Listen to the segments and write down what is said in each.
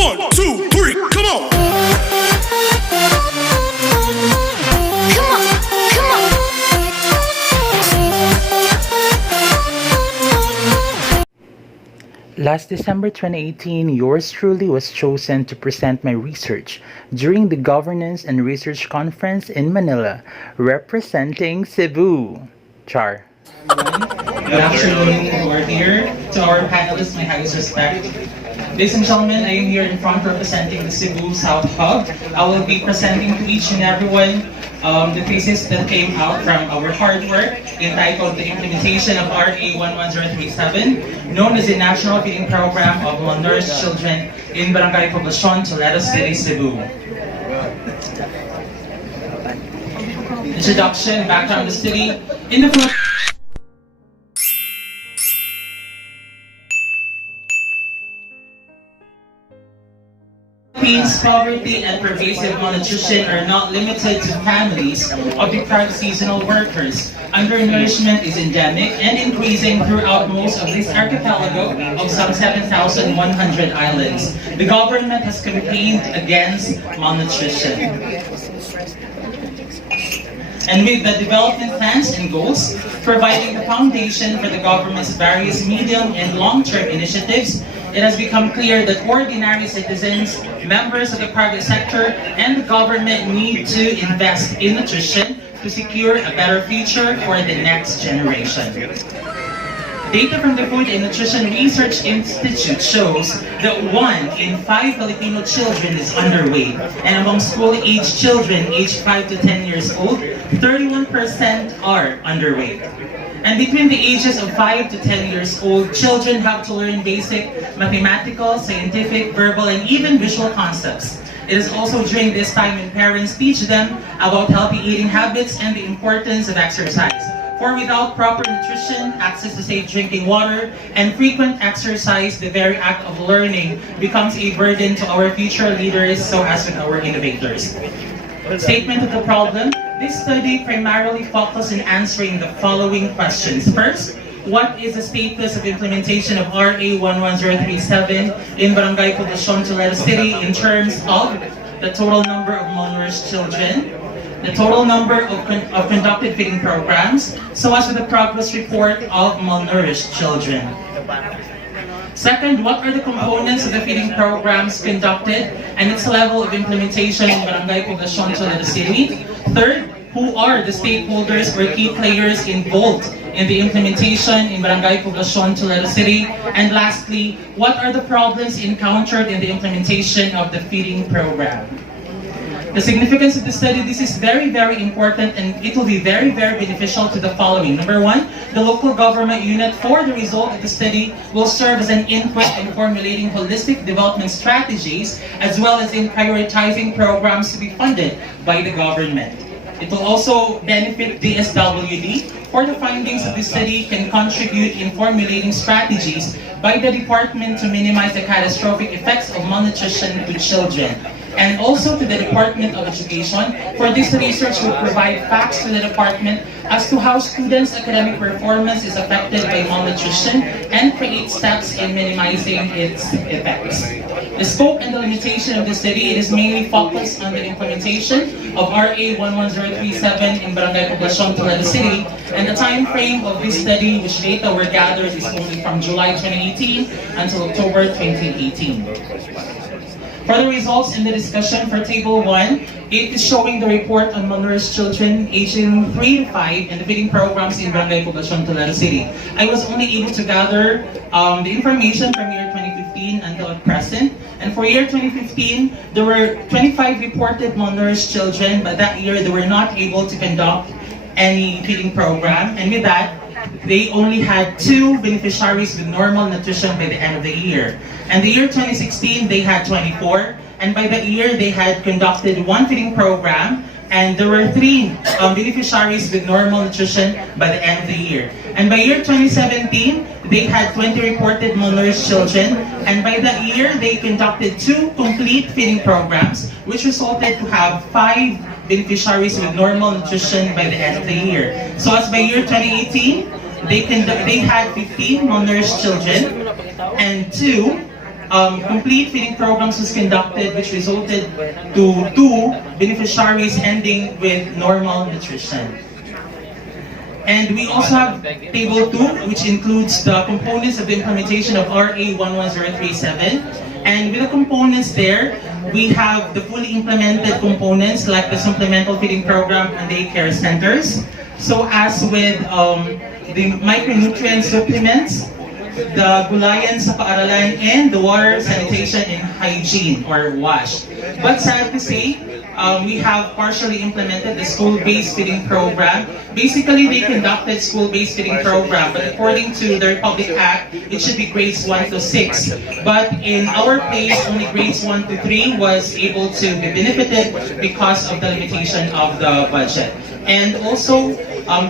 1, 2, 3, come on! Come on, come on. Last December 2018, yours truly was chosen to present my research during the Governance and Research Conference in Manila, representing Cebu. Char. Good afternoon, who are here. To our panelists, my highest respect. Ladies and gentlemen, I am here in front representing the Cebu South Hub. I will be presenting to each and everyone the thesis that came out from our hard work entitled The Implementation of RA 11037, known as the National Feeding Program of Malnourished Children in Barangay Poblacion, Toledo City, Cebu. Introduction, background of the city. In the Philippines, poverty and pervasive malnutrition are not limited to families of deprived seasonal workers. Undernourishment is endemic and increasing throughout most of this archipelago of some 7,100 islands. The government has campaigned against malnutrition. And with the development plans and goals, providing the foundation for the government's various medium and long-term initiatives, it has become clear that ordinary citizens, members of the private sector, and the government need to invest in nutrition to secure a better future for the next generation. Data from the Food and Nutrition Research Institute shows that 1 in 5 Filipino children is underweight, and among school-aged children aged 5 to 10 years old, 31% are underweight. And between the ages of 5 to 10 years old, children have to learn basic mathematical, scientific, verbal, and even visual concepts. It is also during this time when parents teach them about healthy eating habits and the importance of exercise. For without proper nutrition, access to safe drinking water, and frequent exercise, the very act of learning becomes a burden to our future leaders, so as with our innovators. Statement of the problem. This study primarily focused on answering the following questions. First, what is the status of implementation of RA 11037 in Barangay Poblacion, Toledo City in terms of the total number of malnourished children, the total number of conducted feeding programs, so as with the progress report of malnourished children. Second, what are the components of the feeding programs conducted and its level of implementation in Barangay Poblacion, Toledo City? Third, who are the stakeholders or key players involved in the implementation in Barangay Poblacion, Toledo City? And lastly, what are the problems encountered in the implementation of the feeding program? The significance of the study, this is very, very important, and it will be very, very beneficial to the following. Number 1, the local government unit for the result of the study will serve as an input in formulating holistic development strategies, as well as in prioritizing programs to be funded by the government. It will also benefit DSWD, for the findings of the study can contribute in formulating strategies by the department to minimize the catastrophic effects of malnutrition to children. And also to the Department of Education, for this research will provide facts to the department as to how students' academic performance is affected by malnutrition and create steps in minimizing its effects. The scope and the limitation of the study, it is mainly focused on the implementation of RA 11037 in Barangay Poblacion, Toledo City, and the time frame of this study, which data were gathered, is only from July 2018 until October 2018. For the results in the discussion for Table 1, it is showing the report on malnourished children aging 3 to 5 in the feeding programs in Barangay Poblacion, Toledo City. I was only able to gather the information from year 2015 until present. And for year 2015, there were 25 reported malnourished children, but that year they were not able to conduct any feeding program. And with that, they only had 2 beneficiaries with normal nutrition by the end of the year. And the year 2016, they had 24. And by that year, they had conducted 1 feeding program. And there were 3 beneficiaries with normal nutrition by the end of the year. And by year 2017, they had 20 reported malnourished children. And by that year, they conducted 2 complete feeding programs, which resulted to have 5 beneficiaries with normal nutrition by the end of the year. So as by year 2018, they had 15 malnourished children and 2 complete feeding programs was conducted, which resulted to 2 beneficiaries ending with normal nutrition. And we also have Table 2, which includes the components of the implementation of RA 11037. And with the components there, we have the fully implemented components like the supplemental feeding program and daycare centers. So as with the micronutrient supplements, the gulayan sa paaralan, and the water, sanitation, and hygiene, or WASH. But sad to say, we have partially implemented the school-based feeding program. Basically, they conducted school-based feeding program, but according to the Republic Act, it should be grades 1 to 6. But in our place, only grades 1 to 3 was able to be benefited because of the limitation of the budget. And also,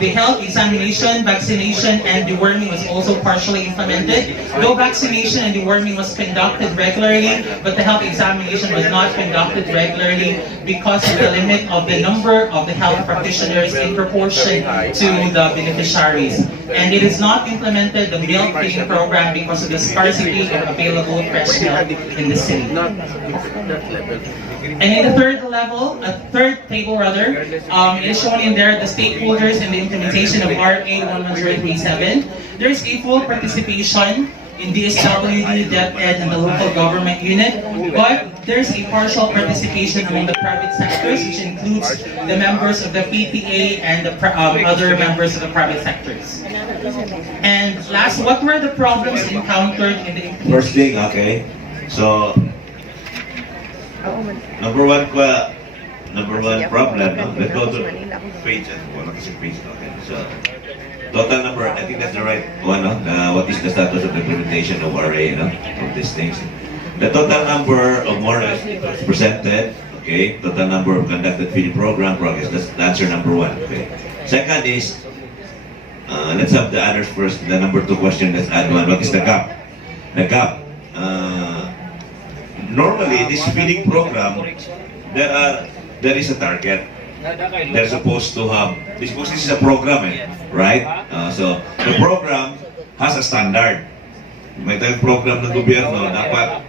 the health examination, vaccination, and deworming was also partially implemented. Though vaccination and deworming was conducted regularly, but the health examination was not conducted regularly because of the limit of the number of the health practitioners in proportion to the beneficiaries. And it is not implemented, the milk feeding program, because of the scarcity of available fresh milk in the city. And in the third table rather, it is shown in there the stakeholders in the implementation of RA 11037. There is a full participation in DSWD, DepEd, and the local government unit, but there's a partial participation among the private sectors, which includes the members of the PTA and the other members of the private sectors. And last, what were the problems encountered in the implementation? First thing, okay. So, number one problem, no? Let's go to page, okay. So, total number, I think that's the right one, no? What is the status of the implementation of RA, no? Of these things. The total number of more is presented, okay. Total number of conducted feeding program progress, that's answer number 1, okay. Second is, let's have the others first, the number 2 question, let's add one. What is the gap? The gap. Normally, this feeding program, there is a target. They're supposed to have, this is a program, right? So, the program has a standard. May tayong program ng gobyerno, dapat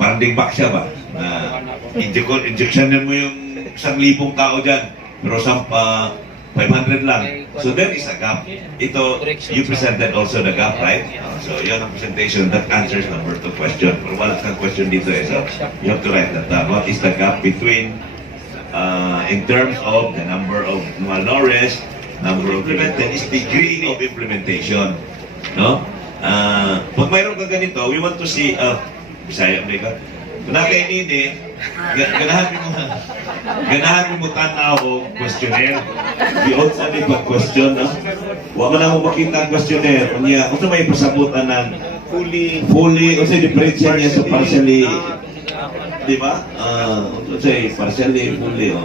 parang dingback siya ba? Injectionin mo yung 1,000 tao dyan, pero 500 lang. So there is a gap. Ito, you presented also the gap, right? So yun ang presentation, that answers number 2 question. Pero wala kang question dito so you have to write that down. What is the gap between, in terms of the number of malnourished, number of implemented, is degree of implementation. No? Pag mayroon ka ganito, we want to see, Bisaya, Amerika, kung nakainin ganahan mo tanaw o questionnaire. Biyod sa ni pag-question, no? Huwag mo na mo makita ang questionnaire. Kung sa may pasabutan ng fully, o sa differential niya sa partially, di ba? O sa partially, fully, o.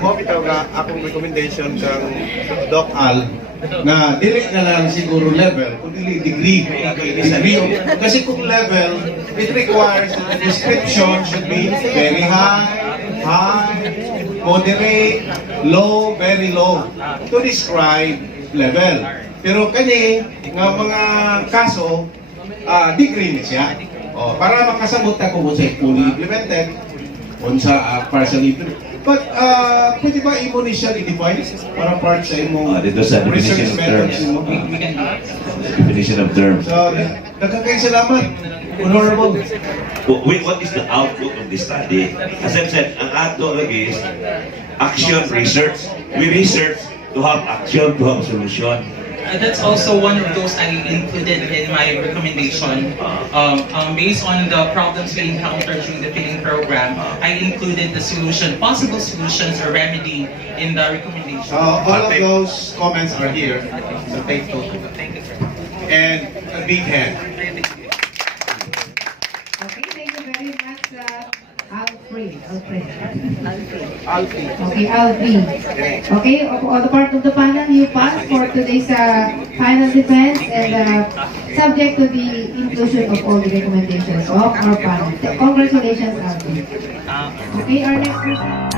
Mo bitaw nga akong recommendation kang Doc Al na dili na lang siguro level, kundi degree. Kasi kung level, it requires that the description should be very high, moderate, low, very low to describe level. Pero kani nga mga kaso, degree ni siya. Para makasabot ako kung sa fully implemented, kung sa partially implemented. But, pwede ba imo ni siya i-define para part sa imo dito sa definition of terms. Definition of terms. So, nagkakayong salamat. Honorable. What is the output of this study? As I've said, ang output is action research. We research to have action, to have solution. That's also one of those I included in my recommendation. Based on the problems we encountered during the feeding program, I included the possible solutions or remedy in the recommendation. All of those comments are here. So take note. And a big hand. Okay, thank you very much, Alfred. Alfie. Okay, Alfie. Okay, on the part of the panel, you passed for today's final defense and subject to the inclusion of all the recommendations of our panel. Congratulations, Alfie. Okay, our next person.